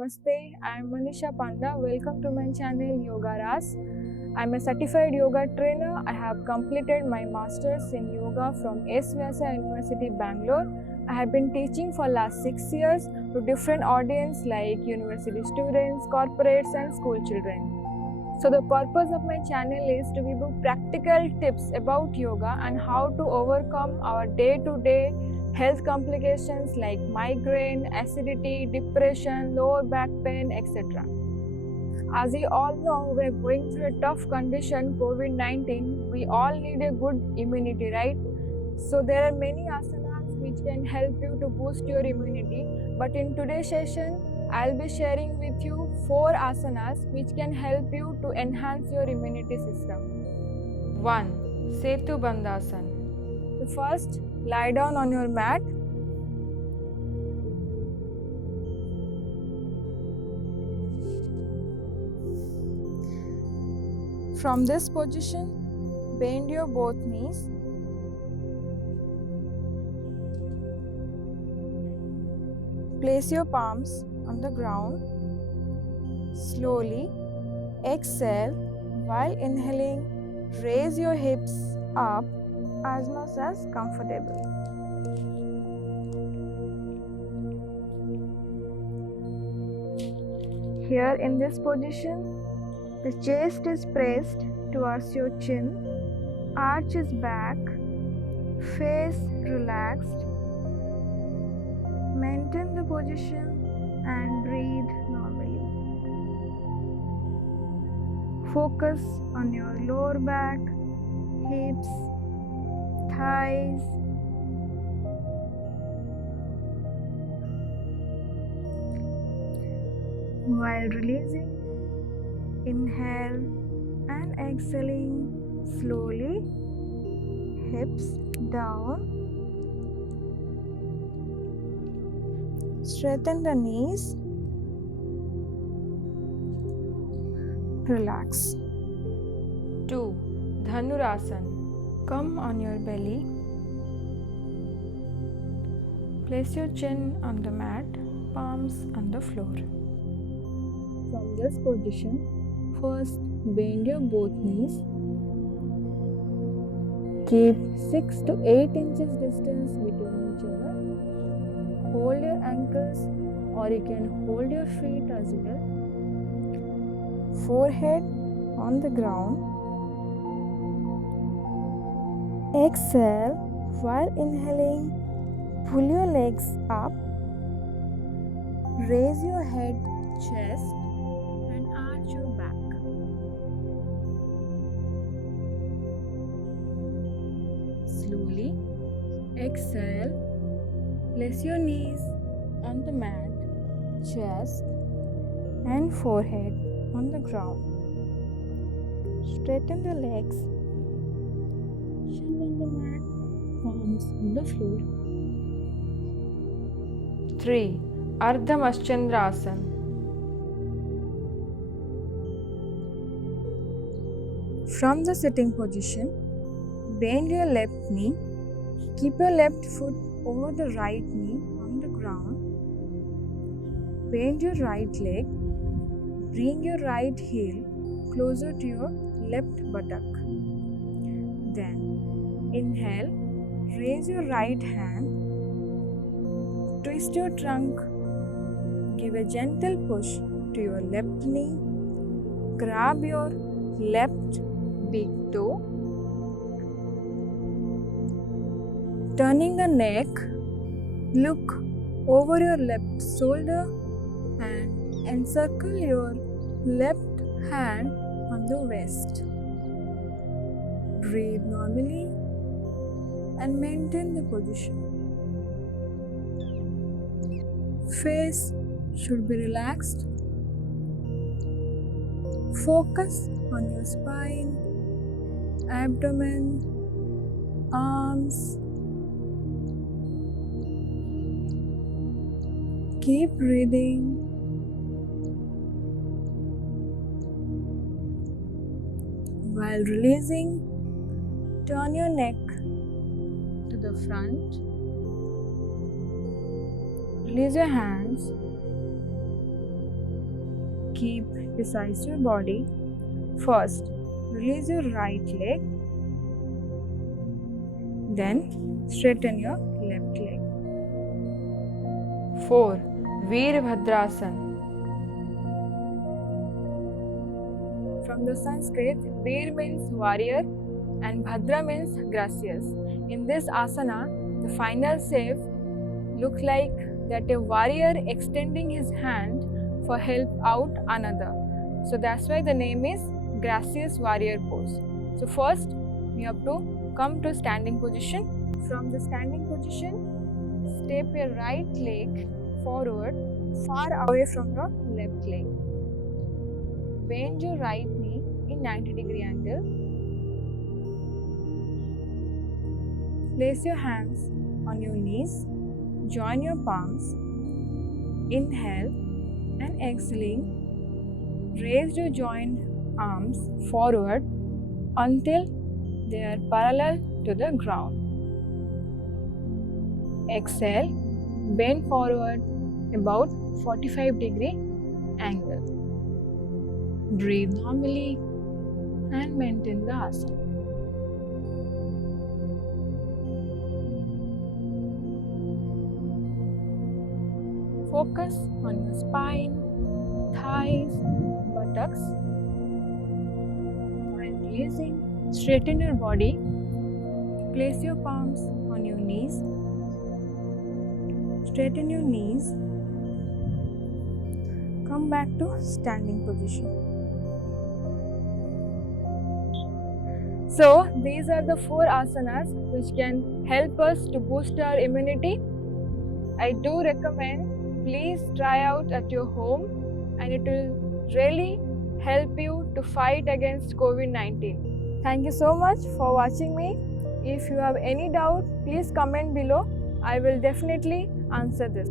Namaste, I am Manisha Panda. Welcome to my channel Yoga Ras. I am a certified yoga trainer. I have completed my masters in yoga from S. Vyasa University, Bangalore. I have been teaching for last 6 years to different audience like university students, corporates and school children. So the purpose of my channel is to give you practical tips about yoga and how to overcome our day-to-day health complications like migraine, acidity, depression, lower back pain, etc. As we all know, we are going through a tough condition, COVID-19. We all need a good immunity, right? So there are many asanas which can help you to boost your immunity. But in today's session, I'll be sharing with you 4 asanas which can help you to enhance your immunity system. 1. Setu Bandhasan. So first, lie down on your mat. From this position, bend your both knees. Place your palms on the ground. Slowly exhale while inhaling. Raise your hips up as much as comfortable. Here in this position, the chest is pressed towards your chin, arch is back, face relaxed. Maintain the position and breathe normally. Focus on your lower back, hips, thighs. While releasing, inhale and exhaling slowly, hips down. Straighten the knees. Relax. 2. Dhanurasan. Come on your belly. Place your chin on the mat, palms on the floor. From this position, first bend your both knees. Keep 6 to 8 inches distance between each other. Hold your ankles or you can hold your feet as well. Forehead on the ground. Exhale while inhaling. Pull your legs up. Raise your head, chest and arch your back. Slowly exhale. Place your knees on the mat, chest and forehead on the ground. Straighten the legs. Chin on the mat, palms on the floor. 3. Ardha Maschandrasan. From the sitting position, bend your left knee. Keep your left foot over the right knee on the ground. Bend your right leg. Bring your right heel closer to your left buttock. Then inhale, raise your right hand, twist your trunk, give a gentle push to your left knee, grab your left big toe, turning the neck, look over your left shoulder and encircle your left hand on the waist. Breathe normally and maintain the position. Face should be relaxed. Focus on your spine, abdomen, arms. Keep breathing. While releasing, turn your neck to the front. Release your hands. keep besides your body. First, release your right leg. Then, straighten your left leg. 4. Veerbhadrasana. From the Sanskrit, Veer means warrior and Bhadra means gracious. In this asana, the final shape looks like that a warrior extending his hand for help out another. So that's why the name is gracious warrior pose. So first, we have to come to standing position. From the standing position, step your right leg forward, far away from your left leg. Bend your right knee in 90-degree angle. Place your hands on your knees. Join your palms. Inhale and exhaling. Raise your joined arms forward until they are parallel to the ground. Exhale. Bend forward about 45-degree angle. Breathe normally and maintain the asana. Focus on your spine, thighs, buttocks. While releasing, straighten your body. Place your palms on your knees. Straighten your knees. Come back to standing position. So, these are the 4 asanas which can help us to boost our immunity. I do recommend, please try out at your home, and it will really help you to fight against COVID-19. Thank you so much for watching me. If you have any doubt, please comment below. I will definitely answer this.